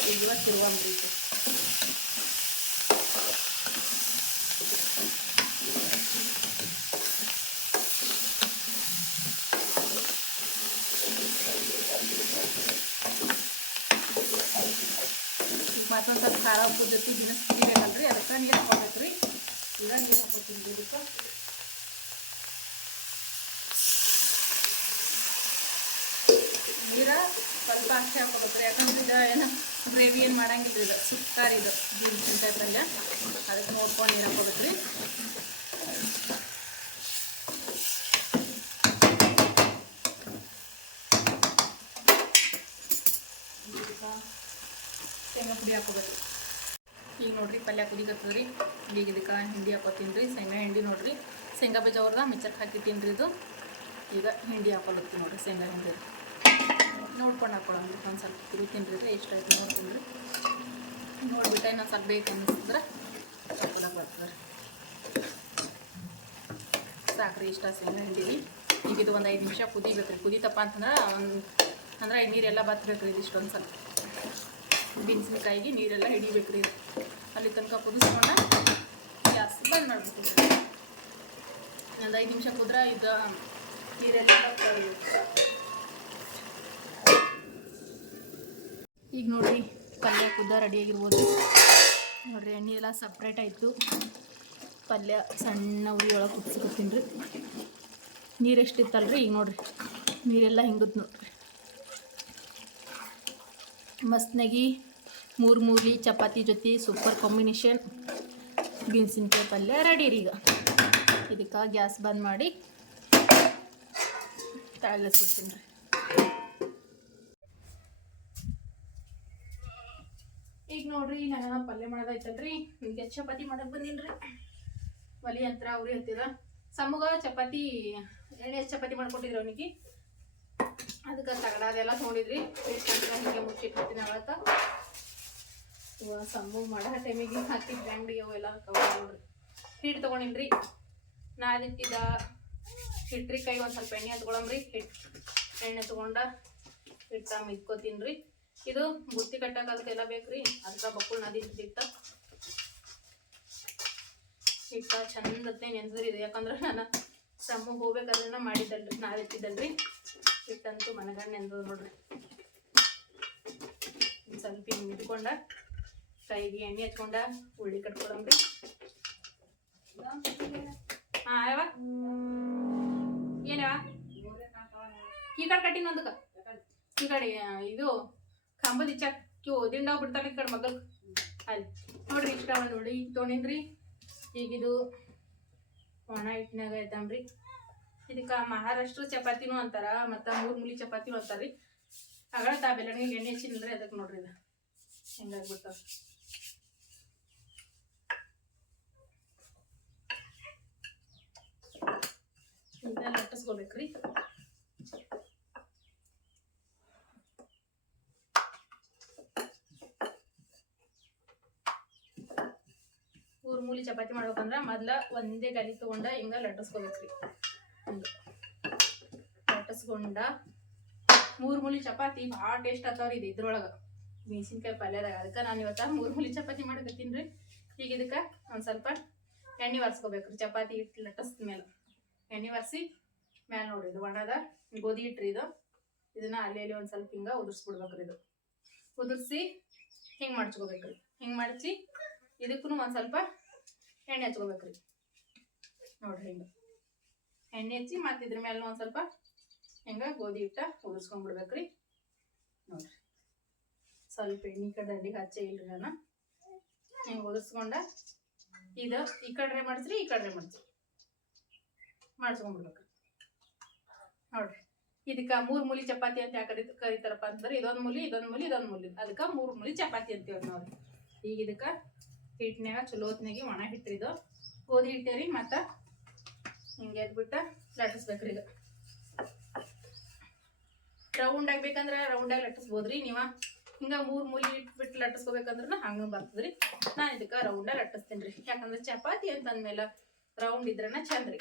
ಈಗ ಇವತ್ತು ತಿರುವಂಬ್ರಿ ಇದು ಈಗ ಮತ್ತೊಂದು ಸ್ವಲ್ಪ ಖಾರ ಉಪ್ಪು ಜೊತೆ ಬಿನಸ್ ಕುದಿಬೇಕಲ್ರಿ ಅದಕ್ಕೆ ನೀರು ಹಾಕೋಬೇಕ್ರಿ ಈಗ ನೀರು ಹಾಕೋತೀನಿ ಇದಕ್ಕೆ ನೀರ ಸ್ವಲ್ಪ ಅಷ್ಟೇ ಹಾಕೋಬೇಕ್ರಿ. ಯಾಕಂದ್ರೆ ಇದು ಏನು ಗ್ರೇವಿ ಏನು ಮಾಡಂಗಿಲ್ಲ ಇದು. ಸುತ್ತಾರಿ ಇದು ಮೆಣಸಿನ್ಕಾಯಿ ಪಲ್ಯ ಅದಕ್ಕೆ ನೋಡ್ಕೊಂಡು ನೀರು ಹಾಕೋಬೇಕು ರೀ ಶೇಂಗಾ ಪುಡಿ ಹಾಕೋಬೇಕು ಈಗ ನೋಡ್ರಿ ಪಲ್ಯ ಕುದಿಕತ್ತದ ರೀ ಈಗ ಇದಕ್ಕೆ ಹಿಂಡಿ ಹಾಕೋತೀನಿ ರೀ ಶೇಂಗಾ ಹಿಂಡಿ ನೋಡ್ರಿ. ಶೇಂಗಾ ಬೀಜ ಅವ್ರದ ಮಿಚ್ಚರ್ಗೆ ಹಾಕಿಟ್ಟಿನಿ ರೀ ಇದು. ಈಗ ಹಿಂಡಿ ಹಾಕೊಳತ್ತೀನಿ ನೋಡ್ರಿ ಶೇಂಗಾ ಹಿಂಡಿ. ನೋಡ್ಕೊಂಡು ಒಂದು ಸ್ವಲ್ಪ ತಿರುಗ್ತೀನಿ ರೀ ಎಷ್ಟಾಯ್ತು ನೋಡ್ತೀನಿ ರೀ ನೋಡ್ಬಿಟ್ಟು ಇನ್ನೊಂದು ಸ್ವಲ್ಪ ಬೇಕು ಅನ್ನಿಸಿದ್ರೆ ಹಾಕೊಳಕ್ಕೆ ಬರ್ತದೆ ರೀ ಇಷ್ಟ ಶೇಂಗಾ ಹಿಂಡೀವಿ ಈಗ ಇದು ಒಂದು ಐದು ನಿಮಿಷ ಕುದಿಬೇಕು ರೀ. ಕುದಿತಪ್ಪ ಅಂತಂದ್ರೆ ಒಂದು ಅಂದ್ರೆ ನೀರೆಲ್ಲ ಬತ್ತಬೇಕು ರೀ ಇದಿಷ್ಟೊಂದು ಸ್ವಲ್ಪ. ಬಿನ್ಸಿನಕಾಯಿಗೆ ನೀರೆಲ್ಲ ಹಿಡಿಬೇಕು ರೀ. ಅಲ್ಲಿ ತನಕ ಕುದಿಸ್ಕೊಂಡ ಗ್ಯಾಸ್ ಬಂದ್ ಮಾಡ್ಬೇಕು ಒಂದು ಐದು ನಿಮಿಷ ಕುದ್ರೆ ಇದು ನೀರೆಲ್ಲ ಈಗ ನೋಡ್ರಿ, ಪಲ್ಯ ಕುದ್ದ ರೆಡಿಯಾಗಿರ್ಬೋದು ನೋಡ್ರಿ, ಎಣ್ಣೆ ಎಲ್ಲ ಸಪ್ರೇಟ್ ಆಯಿತು. ಪಲ್ಯ ಸಣ್ಣ ಉರಿ ಒಳಗೆ ಕುದಿಸ್ಕೊತೀನಿ ರೀ. ನೀರು ಎಷ್ಟಿತ್ತಲ್ರಿ? ಈಗ ನೋಡ್ರಿ, ನೀರೆಲ್ಲ ಹಿಂಗತ್ ನೋಡ್ರಿ. ಮಸ್ತ್ನಾಗಿ ಮೂರು ಮೂರ್ಲಿ ಚಪಾತಿ ಜೊತೆ ಸೂಪರ್ ಕಾಂಬಿನೇಷನ್ ಬೀನ್ಸಿನ್ಕಾಯಿ ಪಲ್ಯ ರೆಡಿ ರೀ ಈಗ. ಇದಕ್ಕೆ ಗ್ಯಾಸ್ ಬಂದ್ ಮಾಡಿ ತಳಗಿಸ್ಬಿಡ್ತೀನಿ ರೀ. ಈಗ ನೋಡ್ರಿ ನಾನು ಪಲ್ಯ ಮಾಡೋದೈತಲ್ರಿ ಈಗ ಚಪಾತಿ ಮಾಡಕ್ ಬಂದಿನ್ರಿ. ಒಲಿ ಹತ್ರ ಉರಿ ಹತ್ತಿದ ಸಮ್ಮಗ ಚಪಾತಿ, ಎಣ್ಣೆ ಚಪಾತಿ ಮಾಡ್ಕೊಟ್ಟಿದ್ರು ಅವನಿಗೆ. ಅದಕ್ಕೆ ತಗಡ ಅದೆಲ್ಲ ತೊಗೊಂಡಿದ್ರಿ. ಪೇಸ್ಟ್ ಅಂತ ಹಿಂಗೆ ಮುಚ್ಚಿಟ್ಟಿರ್ತೀನಿ ಅವತ್ತ. ಇವಾಗ ಮಾಡೋ ಟೈಮಿಗೆ ಹಾಕಿ ಅಂಗಡಿ ಅವೆಲ್ಲ ನೋಡ್ರಿ. ಹಿಟ್ಟು ತೊಗೊಂಡಿನ್ರಿ. ನಾದಿಟ್ಟಿದ್ದ ಹಿಟ್ರಿ ಕೈ ಒಂದು ಸ್ವಲ್ಪ ಎಣ್ಣೆ ಹತ್ಕೊಳಮ್ರಿ ಹಿಟ್ಟು ಎಣ್ಣೆ ತೊಗೊಂಡ ಹಿಟ್ಟು ತಮ್ಮ ಇಟ್ಕೋತೀನಿ ರೀ ಇದು ಬುತ್ತಿ ಕಟ್ಟಕ್ಕೆ ಎಲ್ಲ ಬೇಕ್ರಿ. ಅದಕ್ಕೆ ಬಕ್ಕುಳ್ ನದಿ ಹಿಟ್ಟ ಹಿಟ್ಟ ಚಂದತ್ತೆ ನೆನ್ಸಿರಿ ಇದು ಯಾಕಂದ್ರೆ ನಾನು ಸಮ್ಮ ಹೋಗ್ಬೇಕಾದ್ರೆ ಮಾಡಿದ್ದಲ್ರಿ ನಾವೆತ್ತಿದ್ದಲ್ರಿ ಹಿಟ್ಟಂತೂ ಮನಗಣ್ಣ ನೆನ್ಸದ್ ನೋಡ್ರಿ. ಸ್ವಲ್ಪ ಹಿಂಗೆ ಇಟ್ಕೊಂಡ, ಕೈಗೆ ಎಣ್ಣೆ ಹಚ್ಕೊಂಡ, ಉಳ್ಳಿ ಕಟ್ಕೊಳಮ್ರಿ ಹಾ ಏನವ ಈ ಕಡೆ ಕಟ್ಟಿನ ಅದಕ್ಕೆ ಈ ಕಡೆ ಇದು ಕಂಬದ ಓ ಕ್ಯೂ ದಿಂಡ ಬಿಡ್ತಾಳೆ ಈ ಕಡೆ ಮಗಲ್ ಅಲ್ಲಿ. ನೋಡ್ರಿ ಇಷ್ಟ ನೋಡಿ ಈಗ ತೊಗೊಂಡಿನ್ರಿ ಈಗಿದು ಒಣ ಹಿಟ್ಟಿನಾಗ ಐತಂಬ್ರಿ ಇದಕ್ಕೆ ಮಹಾರಾಷ್ಟ್ರ ಚಪಾತಿನೂ ಅಂತಾರ, ಮತ್ತು ಮೂರು ಮುಲಿ ಚಪಾತಿನೂ ಅಂತಾರ್ರಿ. ಅಗಳ ತಾ ಬೆಲ್ಲಣಿಗೆ ಎಣ್ಣೆ ಹಚ್ಚಿನಲ್ರಿ ಅದಕ್ಕೆ ನೋಡ್ರಿ ಇದು. ಹೆಂಗಾಗ್ಬಿಡ್ತಾವ. ಇದನ್ನ ಲಟ್ಟಿಸ್ಕೋಬೇಕ್ರಿ. ಮೂಲಿ ಚಪಾತಿ ಮಾಡ್ಬೇಕಂದ್ರ ಮೊದ್ಲ ಒಂದೇ ಗಲಿ ತಗೊಂಡ ಹಿಂಗ ಲಟ್ಟಿಸ್ಕೋಬೇಕ್ರಿ. ಲಟ್ಟಿಸ್ಕೊಂಡ ಮೂರು ಮೂಲಿ ಚಪಾತಿ ಭಾಳ ಟೇಸ್ಟ್ ಆಗ್ತಾವ್ರಿ ಇದು ಇದ್ರೊಳಗ. ಮೆಣಸಿನ್ಕಾಯಿ ಪಲ್ಯದಾಗ ಅದಕ್ಕೆ ನಾನು ಇವತ್ತ ಮೂರು ಮೂಲಿ ಚಪಾತಿ ಮಾಡಕತ್ತೀನಿ ಈಗ ಇದಕ್ಕೆ ಒಂದು ಸ್ವಲ್ಪ ಎಣ್ಣೆ ಒರೆಸ್ಕೋಬೇಕ್ರಿ. ಚಪಾತಿ ಹಿಟ್ಟು ಲಟ್ಟಿಸಿದ ಮೇಲೆ ಎಣ್ಣೆ ಒರೆಸಿ ಮ್ಯಾಲೆ ನೋಡ್ರಿ ಇದು ಒಣದ ಗೋಧಿ ಹಿಟ್ರಿ ಇದು. ಇದನ್ನ ಅಲ್ಲಿ ಅಲ್ಲಿ ಒಂದು ಸ್ವಲ್ಪ ಹಿಂಗೆ ಉದುರ್ಸ್ಬಿಡ್ಬೇಕ್ರಿ ಇದು. ಉದುರ್ಸಿ ಹಿಂಗೆ ಮಾಡ್ಚ್ಕೋಬೇಕ್ರಿ ಹಿಂಗೆ ಮಡಚಿ ಇದಕ್ಕೂ ಒಂದು ಸ್ವಲ್ಪ ಎಣ್ಣೆ ಹಚ್ಕೋಬೇಕ್ರಿ. ನೋಡ್ರಿ ಹಿಂಗೆ. ಎಣ್ಣೆ ಹಚ್ಚಿ ಮತ್ತೆ ಇದ್ರ ಮೇಲೆ ಒಂದು ಸ್ವಲ್ಪ ಹಿಂಗೆ ಗೋಧಿ ಹಿಟ್ಟ ಉದುರ್ಸ್ಕೊಂಡ್ಬಿಡ್ಬೇಕ್ರಿ ನೋಡ್ರಿ. ಸ್ವಲ್ಪ ಎಣ್ಣೆ ಕಡೆ ದಂಡಿಗೆ ಹಚ್ಚೇ ಇಲ್ರಿ ನಾನು. ಹಿಂಗೆ ಉದುರ್ಸ್ಕೊಂಡ ಇದು ಈ ಕಡೆ ಮಾಡಿಸ್ರಿ, ಈ ಕಡೆ ಮಾಡಿಸ್ರಿ. ಮಾಡಿಸ್ಕೊಂಡ್ಬಿಡ್ಬೇಕ್ರಿ ನೋಡ್ರಿ. ಇದಕ್ಕೆ ಮೂರು ಮೂಲಿ ಚಪಾತಿ ಅಂತ ಯಾಕೆ ಕರಿತ, ಕರೀತಾರಪ್ಪ ಅಂತಂದ್ರೆ ಇದೊಂದು ಮುಲಿ ಇದೊಂದು ಮುಲಿ ಇದೊಂದು ಮುಲಿ. ಅದಕ್ಕೆ ಮೂರು ಮುಲಿ ಚಪಾತಿ ಅಂತೀವಿ ನೋಡ್ರಿ. ಈಗ ಇದಕ್ಕೆ ಹಿಟ್ಟಿನಾಗ ಚಲೋ ಹೊತ್ನಾಗಿ ಒಣ ಹಿಟ್ಟಿದು ಗೋಧಿ ಹಿಟ್ಟೇರಿ ಮತ್ತು ಹಿಂಗೆ ಎದ್ಬಿಟ್ಟು ಲಟ್ಟಿಸ್ಬೇಕ್ರಿ ಈಗ ರೌಂಡ್ ಆಗ್ಬೇಕಂದ್ರೆ ರೌಂಡಾಗಿ ಲಟ್ಟಿಸ್ಬೋದ್ರಿ ನೀವು. ಹಿಂಗೆ ಮೂರು ಮೂಲಿ ಇಟ್ಬಿಟ್ಟು ಲಟ್ಟಿಸ್ಕೋಬೇಕಂದ್ರೆ ಹಂಗೆ ಬರ್ತದ್ರಿ ನಾನು ಇದಕ್ಕೆ ರೌಂಡಾಗಿ ಲಟ್ಟಿಸ್ತೀನಿ ರೀ. ಯಾಕಂದ್ರೆ ಚಪಾತಿ ಅಂತಂದ್ಮೇಲೆ ರೌಂಡ್ ಇದ್ರನ ಚಂದ ರೀ.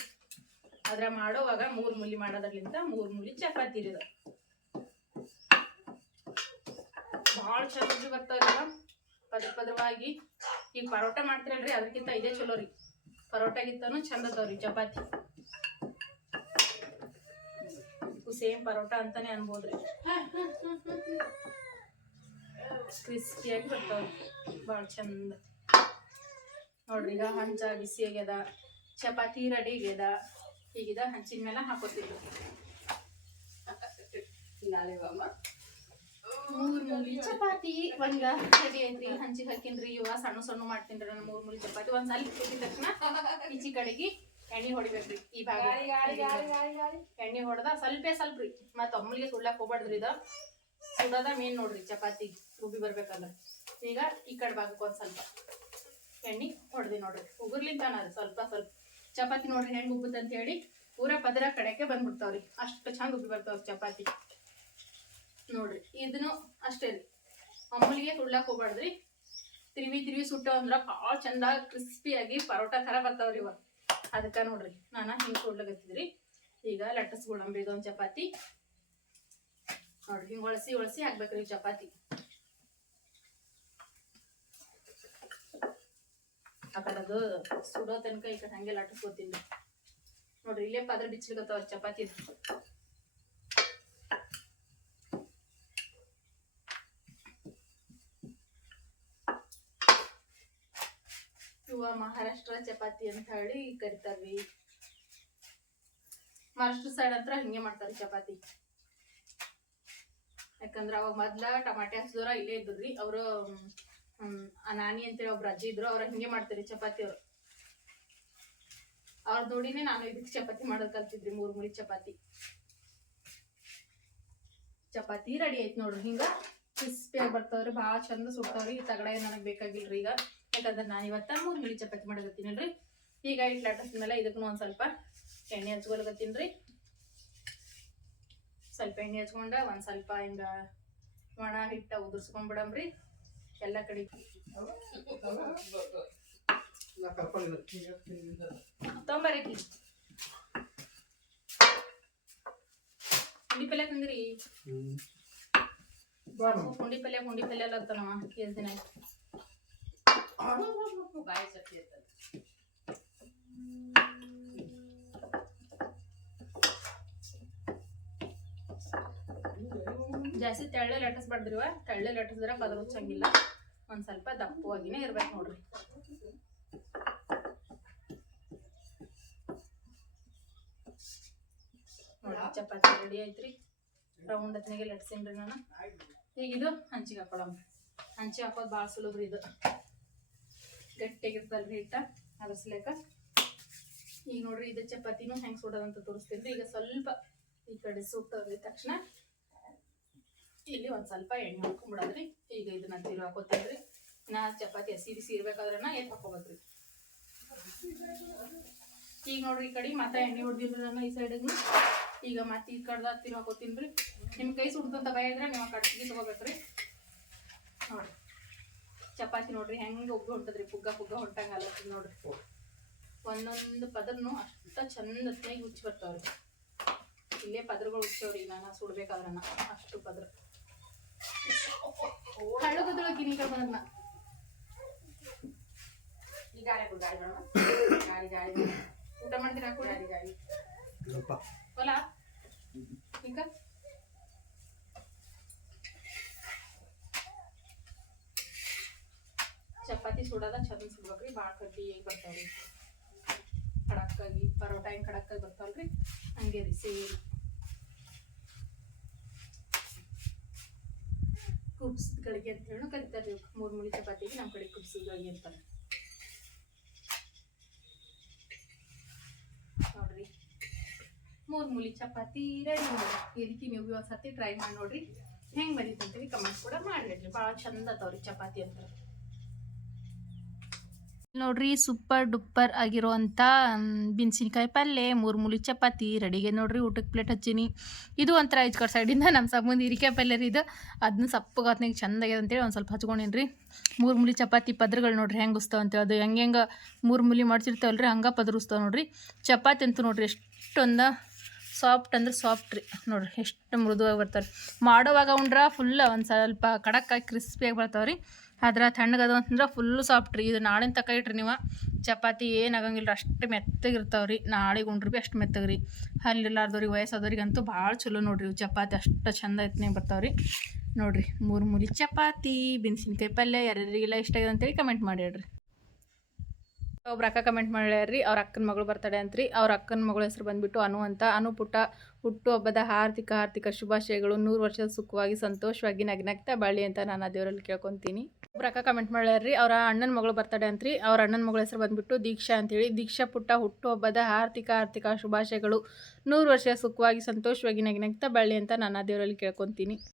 ಅದ್ರ ಮಾಡೋವಾಗ ಮೂರು ಮೂಲಿ ಮಾಡೋದ್ರಲಿಂದ ಮೂರು ಮೂಲಿ ಚಪಾತಿ ಇದು. ಭಾಳ ಚಂದ ಬರ್ತಾವ್ರಿ. ಪದ್ರ ಪದ್ರವಾಗಿ ಈಗ ಪರೋಟ ಮಾಡ್ತೀರಲ್ರಿ ಅದಕ್ಕಿಂತ ಇದೇ ಚಲೋ ರೀ. ಪರೋಟಗಿಂತನೂ ಚಂದ ಅದಾವ್ರಿ ಚಪಾತಿ. ಸೇಮ್ ಪರೋಟ ಅಂತಾನೆ ಅನ್ಬೋದ್ರಿ. ಕ್ರಿಸ್ಪಿಯಾಗಿ ಬರ್ತಾವ್ರಿ ಭಾಳ ಚಂದ. ನೋಡ್ರಿ, ಈಗ ಹಂಚ ಬಿಸಿ ಆಗ್ಯದ ಚಪಾತಿ ರೆಡಿ ಆಗ್ಯದ ಈಗಿದ ಹಂಚಿನ ಮೇಲೆ ಹಾಕೋತಿದ್ರು ಮೂರ್ ಮೂಲಿ ಚಪಾತಿ ಒಂದ ರೆಡಿ ಐತ್ರಿ ಹಂಚಿ ಹಾಕಿನ್ರಿ ಇವ ಸಣ್ಣ ಸಣ್ಣ ಮಾಡ್ತೀನಿ ನನ್ನ ಮೂರ್ ಮೂಲಿ ಚಪಾತಿ ಒಂದ್ ಸಲ ಇಟ್ಟಿದ ತಕ್ಷಣ ಈಚಿ ಕಡೆಗೆ ಎಣ್ಣೆ ಹೊಡಿಬೇಕ್ರಿ ಈ ಭಾಗ. ಎಣ್ಣೆ ಹೊಡೆದ ಸ್ವಲ್ಪೇ ಸ್ವಲ್ಪ ರೀ ಮತ್ತ ಅಮ್ಮಲಿಗೆ ಸುಡ್ಲಾಕ್ ಹೋಗ್ಬಾರ್ದ್ರಿ ಇದು. ಸುಡದ ಮೇನ್ ನೋಡ್ರಿ ಚಪಾತಿ ರುಬಿ ಬರ್ಬೇಕಂದ್ರ. ಈಗ ಈ ಕಡೆ ಭಾಗಕ್ಕೆ ಒಂದ್ ಸ್ವಲ್ಪ ಎಣ್ಣೆ ಹೊಡೆದಿ ನೋಡ್ರಿ. ಉಗುರ್ಲಿಂತಾನ ಸ್ವಲ್ಪ ಸ್ವಲ್ಪ. ಚಪಾತಿ ನೋಡ್ರಿ ಹೆಂಗ್ ಉಬ್ಬುತ್ತೆ ಅಂತ ಹೇಳಿ ಪೂರಾ ಪದರ ಕಡೆಗೆ ಬಂದ್ಬಿಡ್ತಾವ್ರಿ. ಅಷ್ಟು ಚಂದ ಉಬ್ಬಿ ಬರ್ತಾವ್ರಿ ಚಪಾತಿ. ನೋಡ್ರಿ, ಇದನ್ನು ಅಷ್ಟೇ ರೀ. ಅಮೂಲಿಗೆ ಸುಡ್ಲಾಕ್ ಹೋಗ್ಬಾರ್ದ್ರಿ ತಿರುವಿ ತಿರುವಿ ಸುಟ್ಟು ಅಂದ್ರ ಭಾಳ ಚಂದ ಕ್ರಿಸ್ಪಿಯಾಗಿ ಪರೋಟ ಥರ ಬರ್ತಾವ್ರಿ ಇವಾಗ. ಅದಕ್ಕೆ ನೋಡ್ರಿ, ನಾನು ಹಿಂಗೆ ಕೊಡ್ಲಾಗತ್ತಿದ್ರಿ ಈಗ ಲಟ್ಟಿಸ್ಬಿಡಂಬ್ರಿ ಇದೊಂದು ಚಪಾತಿ. ನೋಡ್ರಿ, ಹಿಂಗೆ ಒಳಸಿ ಒಳಸಿ ಹಾಕ್ಬೇಕ್ರಿ ಚಪಾತಿ. ಆ ಅದು ಸುಡೋ ತನಕ ಈ ಕಡೆ ಹಂಗೆ ಲಟ್ಟಿಸ್ಕೊತೀನಿ ನೋಡ್ರಿ, ಇಲ್ಲೇ ಪಾದ್ರೆ ಬಿಚ್ಲಿಕತ್ತಾವ ಚಪಾತಿ ಇವ ಮಹಾರಾಷ್ಟ್ರ ಚಪಾತಿ ಅಂತ ಹೇಳಿ ಕರಿತಾರ್ರಿ. ಮಹಾರಾಷ್ಟ್ರ ಸೈಡ್ ಹತ್ರ ಹಿಂಗೆ ಮಾಡ್ತಾರೆ ಚಪಾತಿ. ಯಾಕಂದ್ರ ಅವಾಗ ಮೊದ್ಲ ಟಮಾಟೆ ಹಚ್ಚಿದವ್ರ ಇಲ್ಲೇ ಇದ್ರಿ ಅವರು ನಾನಿ ಅಂತೇಳಿ ಒಬ್ರು ಅಜ್ಜಿ ಇದ್ರು, ಅವ್ರ ಹಿಂಗೆ ಮಾಡ್ತಾರೆ ಚಪಾತಿ ಅವ್ರು. ಅವ್ರ ನೋಡಿನೇ ನಾನು ಇದಕ್ಕೆ ಚಪಾತಿ ಮಾಡೋದು ಕಲ್ತಿದ್ರಿ, ಮೂರ್ ಮುಳಿ ಚಪಾತಿ. ಚಪಾತಿ ರೆಡಿ ಆಯ್ತು ನೋಡ್ರಿ ಹಿಂಗ ಕ್ರಿಸ್ಪಿಯಾಗಿ ಬರ್ತಾವ್ರಿ ಭಾಳ ಚಂದ ಸುಡ್ತಾವ್ರಿ. ಈ ತಗಡ ನನಗೆ ಬೇಕಾಗಿಲ್ರಿ ಈಗ. ಯಾಕಂದ್ರೆ ನಾನು ಇವತ್ತ ಮೂರು ಮಿಲಿ ಚಪಾತಿ ಮಾಡಕತ್ತೀನಲ್ರಿ ಈಗ ಇಟ್ ಲಟ್ಟಿಸಿದ್ಮೇಲೆ ಇದಕ್ಕೂ ಒಂದು ಸ್ವಲ್ಪ ಎಣ್ಣೆ ಹಚ್ಕೊಳಕತ್ತೀನ್ರಿ ಸ್ವಲ್ಪ ಎಣ್ಣೆ ಹಚ್ಕೊಂಡ ಒಂದು ಸ್ವಲ್ಪ ಹಿಂಗ ಒಣ ಹಿಟ್ಟ ಉದುರ್ಸ್ಕೊಂಡ್ಬಿಡಮ್ರಿ ಎಲ್ಲ ಕಡೆ ತೊಂಬರಕಿ ಪುಂಡಿ ಪಲ್ಯ ತಿಂದ್ರಿ? ಹುಂಡಿ ಪಲ್ಯ ಹುಂಡಿ ಪಲ್ಯ ಎಲ್ಲ ಅಂತಾನವ ಎಷ್ಟು ದಿನ ಆಯ್ತು? ಜಾಸ್ತಿ ತೆಳ್ಳೆ ಲಟ್ಟಿಸ್ಬಾರ್ದ್ರಿವ ತೆಳ್ಳೆ ಲಟ್ಟಿಸಿದ್ರೆ ಪದ್ರ ಹಚ್ಚಂಗಿಲ್ಲ ಒಂದ್ ಸ್ವಲ್ಪ ದಪ್ಪವಾಗಿನೇ ಇರ್ಬೇಕು ನೋಡ್ರಿ. ನೋಡಿ ಚಪಾತಿ ರೆಡಿ ಐತ್ರಿ. ರೌಂಡ್ ಹತ್ನಾಗೆ ಲಟ್ಸಿನ್ರಿ ನಾನು? ಈಗ ಇದು ಹಂಚಿಗೆ ಹಾಕೊಳಮ್ಮ ಹಂಚಿ ಹಾಕೋದು ಭಾಳ ಸುಲಭ ರೀ ಇದು. ಗಟ್ಟಿಯಾಗಿರ್ತಲ್ರಿ ಹಿಟ್ಟ ಅರಸ್ಲೇಕ. ಈಗ ನೋಡ್ರಿ ಇದು ಚಪಾತಿನೂ ಹೆಂಗೆ ಸುಡೋದಂತ ತೋರಿಸ್ತೀನಿ ಈಗ ಸ್ವಲ್ಪ ಈ ಕಡೆ ಸುಟ್ಟೋದ್ರಿ ತಕ್ಷಣ ಇಲ್ಲಿ ಒಂದು ಸ್ವಲ್ಪ ಎಣ್ಣೆ ಹಾಕೊಂಡ್ಬಿಡೋದ್ರಿ ಈಗ ಇದನ್ನ ತಿರು ಹಾಕೋತೇನ್ರಿ. ನಾ ಚಪಾತಿ ಹಸಿ ಬಿಸಿ ನಾ ಎತ್ ಹಾಕೋಬೇಕ್ರಿ. ಈಗ ನೋಡ್ರಿ ಈ ಕಡೆ ಮತ್ತೆ ಎಣ್ಣೆ ಹೊಡ್ದಿಲ್ರಿ ನಾನು ಈ ಸೈಡಿಗೆ ಈಗ ಮತ್ತೆ ಈ ಕಡ್ದ ತಿರು ಹಾಕೋತೀನಿ ರೀ ನಿಮ್ಮ ಕೈ ಸುಡ್ತಂತ ಭಯ ಇದ್ರೆ ನೀವು ಕಡ್ಸಿಗೆ ತಗೋಬೇಕ್ರಿ. ನೋಡ್ರಿ. ಚಪಾತಿ ನೋಡ್ರಿ ಹೆಂಗೆ ಉಬ್ಬಿ ಹೊಂಟದ್ರಿ ಪುಗ್ಗ ಪುಗ್ಗ ಹೊಂಟಂಗ ಅಲ್ಲತ್ರಿ ನೋಡ್ರಿ. ಒಂದೊಂದು ಪದರ್ನು ಅಷ್ಟ ಚಂದ ಸ್ನೇಹಿ ಹುಚ್ಚಿ ಬರ್ತಾವ್ರಿ. ಇಲ್ಲೇ ಪದರ್ಗಳು ಉಚ್ಚವ್ರಿ ನಾನು ಸುಡ್ಬೇಕಾದ್ರನ್ನ ಅಷ್ಟು ಪದ್ರ. ಹಳ್ಳಗದೊಳಗೆ ಗಿನಿ ಬಂದನ್ನ ಈ ಗಾಳಿ ಬಿಡು, ಗಾಳಿ ಬೇಡಮ್ಮ. ಗಾಳಿ ಗಾಳಿ ಊಟ ಮಾಡ್ತೀರಾ ಹೊಲ ಈಗ? ಚಪಾತಿ ಸುಡೋದ ಚಂದ ಸುಡ್ಬೇಕ್ರಿ, ಭಾಳ ಕಡ್ಡಿ ಬರ್ತಾವ್ರಿ. ಖಡಕ್ಕಾಗಿ, ಪರೋಟ ಹೆಂಗೆ ಖಡಕ್ಕಾಗಿ ಬರ್ತಾವಲ್ರಿ, ಹಂಗೆ ರೀ ಸೇಮ್ ಕುಬ್ಸದ ಗಳಿಗೆ ಅಂತ ಹೇಳಿ ಕರಿತಾರೆ ಮೂರು ಮುಳಿ ಚಪಾತಿಗೆ ನಮ್ಮ ಕಡೆ ಕುಬ್ಸದ ಗಳಿಗೆ ಅಂತಾರೆ. ನೋಡ್ರಿ. ಮೂರು ಮೂಲಿ ಚಪಾತಿ ರೆಡಿ ಇದಕ್ಕೆ ನೀವು ಒಂದ್ ಸತಿ ಟ್ರೈ ಮಾಡಿ ನೋಡ್ರಿ. ಹೆಂಗೆ ಬಂದಿತ್ತು ಅಂತೇಳಿ ಕಮೆಂಟ್ ಕೂಡ ಮಾಡಿಡ್ರಿ ಭಾಳ ಚಂದ ಅದಾವ್ರಿ ಚಪಾತಿ ಅಂತ. ನೋಡ್ರಿ ಸೂಪರ್ ಡುಪ್ಪರ್ ಆಗಿರುವಂಥ ಬಿನ್ಸಿನ್ಕಾಯಿ ಪಲ್ಯ ಮೂರು ಮೂಲಿ ಚಪಾತಿ, ರೆಡಿಗೆ ನೋಡ್ರಿ ಊಟಕ್ಕೆ ಪ್ಲೇಟ್ ಹಚ್ಚೀನಿ. ಇದು ಒಂಥರ ಐದು ಕಡೆ ಸೈಡಿಂದ ನಮ್ಮ ಸಂಬಂಧ ಹೀರಿಕಾಯಿ ಪಲ್ಯ ರೀ ಇದು. ಅದನ್ನ ಸಪ್ಪಗಾತ್ನಾಗ ಅಂತ ಅಂತೇಳಿ ಒಂದು ಸ್ವಲ್ಪ ಹಚ್ಕೊಂಡೇನಿ ರೀ ಮೂರು ಮುಲಿ ಚಪಾತಿ ಪದ್ರಗಳು ನೋಡ್ರಿ ಹೆಂಗೆ ಉಸ್ತಾವ ಅಂತೇಳಿ. ಅದು ಹೆಂಗೆ ಹೆಂಗೆ ಮೂರು ಮುಲಿ ಮಾಡ್ಸಿರ್ತಾವಲ್ರಿ ಹಂಗೆ ಪದ್ರ ನೋಡ್ರಿ. ಚಪಾತಿ ಅಂತೂ ನೋಡ್ರಿ ಎಷ್ಟೊಂದು ಸಾಫ್ಟ್ ಅಂದ್ರೆ ಸಾಫ್ಟ್ ರೀ. ನೋಡ್ರಿ ಎಷ್ಟು ಮೃದುವಾಗಿ ಬರ್ತಾರೆ ಮಾಡೋವಾಗ ಉಂಡ್ರೆ ಫುಲ್ ಒಂದು ಸ್ವಲ್ಪ ಕಡಕ್ಕಾಗಿ ಕ್ರಿಸ್ಪಿಯಾಗಿ ಬರ್ತಾವೆ ರೀ ಆದ್ರೆ ತಣ್ಣಗದ ಅಂತಂದ್ರೆ ಫುಲ್ ಸಾಫ್ಟ್ ರೀ. ಇದು ನಾಳಿನ ತಕ ಇಟ್ರಿ ನೀವು. ಚಪಾತಿ ಏನಾಗಂಗಿಲ್ಲ ಅಷ್ಟು ಮೆತ್ತಗಿರ್ತಾವೆ ರೀ. ನಾಳೆಗೆ ಉಂಡ್ರಿ ಭೀ ಅಷ್ಟು ಮೆತ್ತಗೆ ರೀ. ಹಲ್ಲಿಲ್ಲಾರ್ದವ್ರಿಗೆ ವಯಸ್ಸಾದವ್ರಿಗಂತೂ ಭಾಳ ಚಲೋ ನೋಡ್ರಿ ಇವು ಚಪಾತಿ. ಅಷ್ಟು ಚಂದ ಐತನೇ ಬರ್ತಾವೆ ರೀ. ನೋಡ್ರಿ, ಮೂರು ಮೂಲಿ ಚಪಾತಿ, ಬಿನ್ಸಿನ್ಕಾಯಿ ಪಲ್ಯ, ಯಾರ್ಯಾರಿಗೆಲ್ಲ ಇಷ್ಟ ಆಗಿದೆ ಅಂತೇಳಿ ಕಮೆಂಟ್ ಮಾಡಿ ಹೇಳ್ರಿ. ಒಬ್ರು ಅಕ್ಕ ಕಮೆಂಟ್ ಮಾಡ್ಯಾರ್ರಿ ಅವ್ರ ಅಕ್ಕನ ಮಗಳು ಬರ್ತಡೆ ಅಂತ್ರಿ. ಅವ್ರ ಅಕ್ಕನ ಮಗಳ ಹೆಸರು ಬಂದ್ಬಿಟ್ಟು ಅನು ಅಂತ. ಅನು ಪುಟ್ಟ, ಹುಟ್ಟು ಹಬ್ಬದ ಹಾರ್ದಿಕ ಆರ್ಥಿಕ ಶುಭಾಶಯಗಳು. ನೂರು ವರ್ಷದ ಸುಖವಾಗಿ, ಸಂತೋಷವಾಗಿ, ನಗ್ನಗ್ತಾ ಬಾಳಿ ಅಂತ ನಾನು ಆ ದೇವರಲ್ಲಿ ಕೇಳ್ಕೊತೀನಿ. ಒಬ್ರು ಅಕ್ಕ ಕಮೆಂಟ್ ಮಾಡ್ಯಾರ್ರಿ, ಅವರ ಅಣ್ಣನ ಮಗಳು ಬರ್ತಡೆ ಅಂತ್ರಿ. ಅವ್ರ ಅಣ್ಣನ ಮಗಳ ಹೆಸರು ಬಂದ್ಬಿಟ್ಟು ದೀಕ್ಷಾ ಅಂತೇಳಿ. ದೀಕ್ಷಾ ಪುಟ್ಟ ಹುಟ್ಟುಹಬ್ಬದ ಆರ್ಥಿಕ ಆರ್ಥಿಕ ಶುಭಾಶಯಗಳು. ನೂರು ವರ್ಷ ಸುಖವಾಗಿ, ಸಂತೋಷವಾಗಿ ನಗಿನಗ್ತಾ ಬಳ್ಳಿ ಅಂತ ನಾನು ದೇವರಲ್ಲಿ ಕೇಳ್ಕೊತೀನಿ.